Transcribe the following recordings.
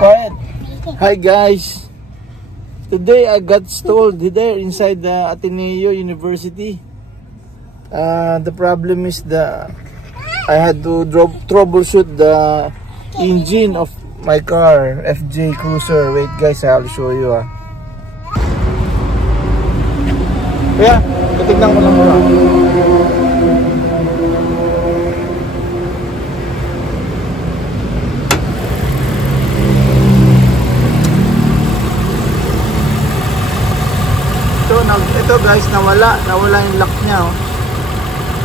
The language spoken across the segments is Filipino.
quiet. Hi guys. Today I got stalled there inside the Ateneo University. The problem is I had to troubleshoot the engine of my car, FJ Cruiser. Wait guys, I'll show you. Kaya, titignan ko lang muna. Ito guys, nawala yung lock niya.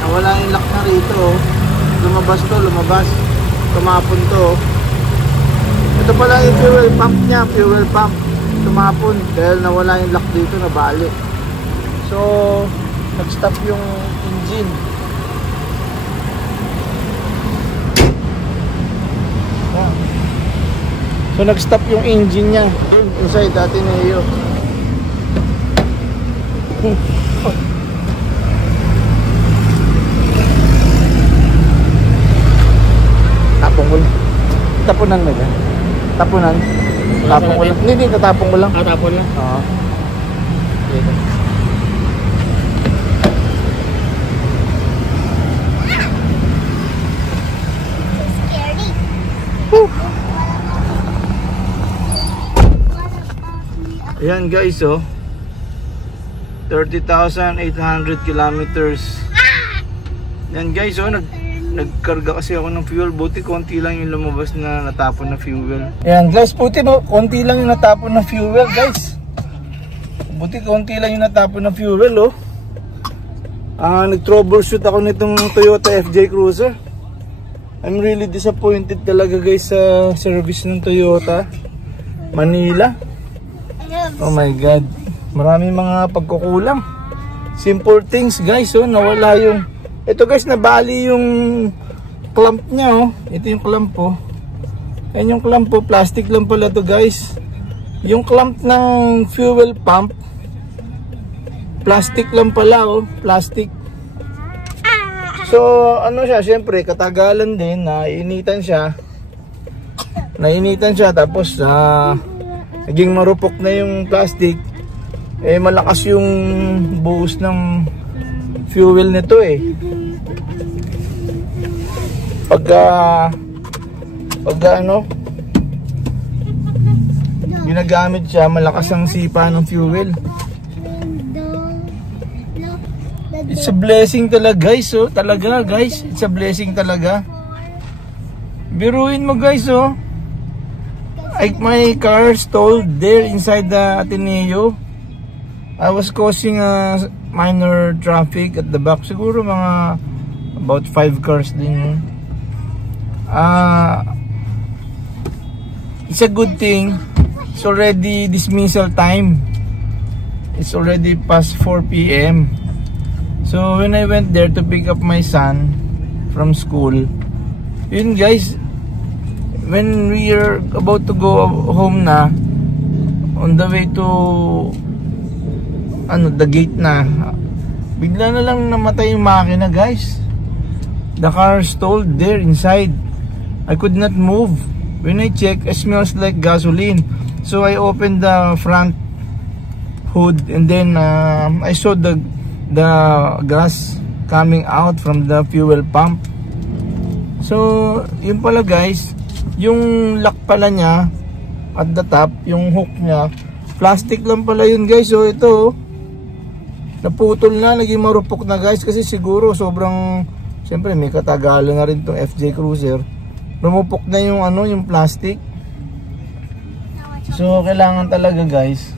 Nawala yung lock na rito. Lumabas. Tumapon to. Ito pala yung fuel pump niya, tumapon dahil nawala yung lock dito, nabali. So, nag-stop yung engine. Ayan. So, nag-stop yung engine niya doon kasi dati na iyo. Tapunan na dyan. Tapunan. Hindi, tatapon ko lang. Tatapon lang? Oo. Ayan guys, 30,800 kilometers. Yan guys, nagkarga kasi ako ng fuel. Buti konti lang yung lumabas na natapon na fuel. Ayan guys, buti konti lang yung natapon na fuel guys. Buti konti lang yung natapon na fuel nag-troubleshoot ako nitong Toyota FJ Cruiser. I'm really disappointed talaga guys sa service ng Toyota Manila. Oh my god, maraming mga pagkukulang. Simple things guys, nawala yung ito guys, nabali yung clamp nya Ito yung clamp Ayan yung clamp plastic lang pala to guys. Yung clamp ng fuel pump plastic lang pala plastic. So ano siya, syempre katagalan din, nainitan siya tapos naging marupok na yung plastic. Malakas yung buhos ng fuel nito pagka ginagamit siya, malakas ang sipa ng fuel. It's a blessing talaga guys, talaga guys, it's a blessing talaga. Biruin mo guys, my car stalled there inside the Ateneo. I was causing a minor traffic at the back. Siguro mga about 5 cars din. It's a good thing. It's already dismissal time. It's already past 4 PM. So when I went there to pick up my son from school, yun guys, when we are about to go home na, on the way to the gate na, bigla na lang namatay yung makina guys. The car stalled there inside. I could not move. When I check, it smells like gasoline. So I opened the front hood and then I saw the gas coming out from the fuel pump. So yun pala guys, yung lock pala niya at the top, yung hook niya, plastic lang pala yun guys. So ito naputol na, naging marupok na guys, kasi siguro sobrang, siyempre may katagalan na rin itong FJ Cruiser. Rumupok na yung yung plastic. So kailangan talaga guys,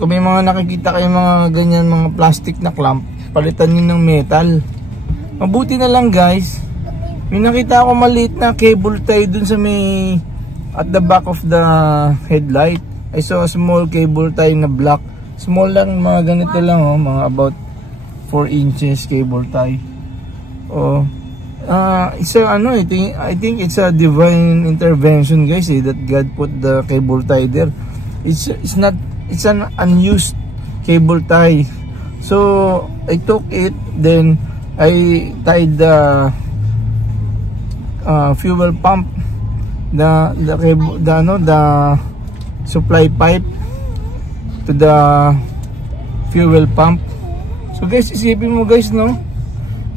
kung may mga nakikita kayo mga ganyan, mga plastic na clamp, palitan nyo ng metal. Mabuti na lang guys, may nakita ako maliit na cable tie dun sa may at the back of the headlight. I saw a small cable tie na black. Small lang, mga ganito lang mga about 4 inches cable tie. It's a I think it's a divine intervention guys, that God put the cable tie there. It's an unused cable tie. So I took it, then I tied the fuel pump, the supply pipe to the fuel pump. So guys, isipin mo guys, no,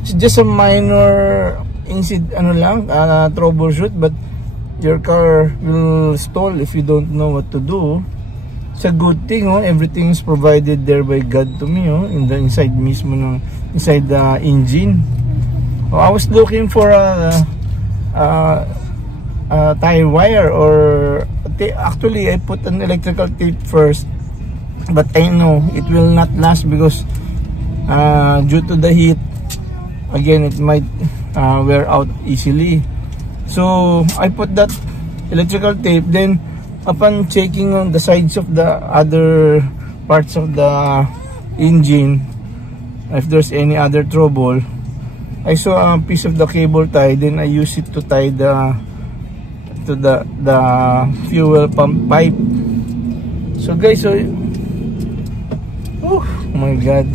it's just a minor troubleshoot, but your car will stall if you don't know what to do. It's a good thing, oh, everything is provided there by God to me, oh, in the inside the engine. Oh, I was looking for a tire wire, or actually I put an electrical tape first, but I know it will not last because due to the heat, again, it might wear out easily. So I put that electrical tape. Then upon checking on the sides of the other parts of the engine, if there's any other trouble, I saw a piece of the cable tie. Then I use it to tie the fuel pump pipe. So guys, oh my God,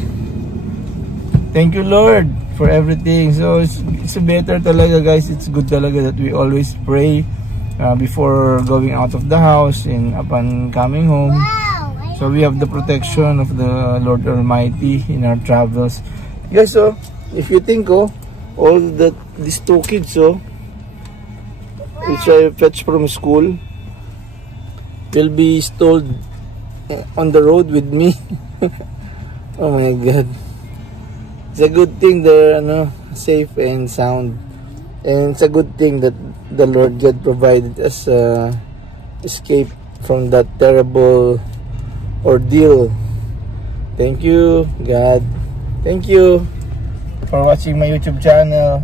thank you Lord for everything. So it's better talaga guys, it's good talaga that we always pray before going out of the house and upon coming home. So we have the protection of the Lord Almighty in our travels. Guys, so if you think, oh, all these two kids, oh, which I fetched from school, will be stalled on the road with me. Oh my God. It's a good thing they're safe and sound, and it's a good thing that the Lord God provided us escape from that terrible ordeal. Thank you God, thank you for watching my YouTube channel.